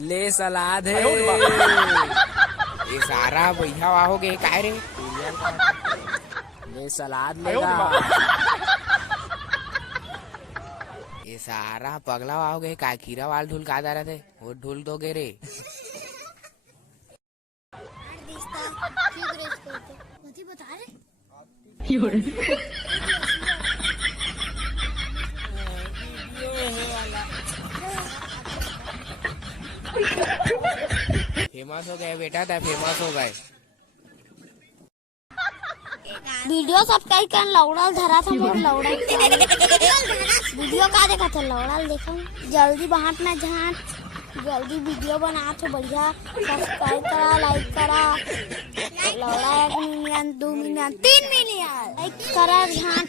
ले सलाद है। ये सारा भैया आओगे काय रे? ले सलाद लेगा। ये सारा पगला आओगे काय? खीरा वाल ढूल का जा रहे थे वो ढूल दोगे रे? बता रहे फेमस हो गए बेटा, था फेमस हो गए। वीडियो सब्सक्राइब कर लौड़ाल धरा था मोर लौड़ा वीडियो का देखा था लौड़ाल देखो जल्दी बाहट ना झाट जल्दी वीडियो बना तो बढ़िया सब्सक्राइब करा लाइक करा लौड़ा 1 मिलियन 2 मिलियन 3 मिलियन लाइक करा झाट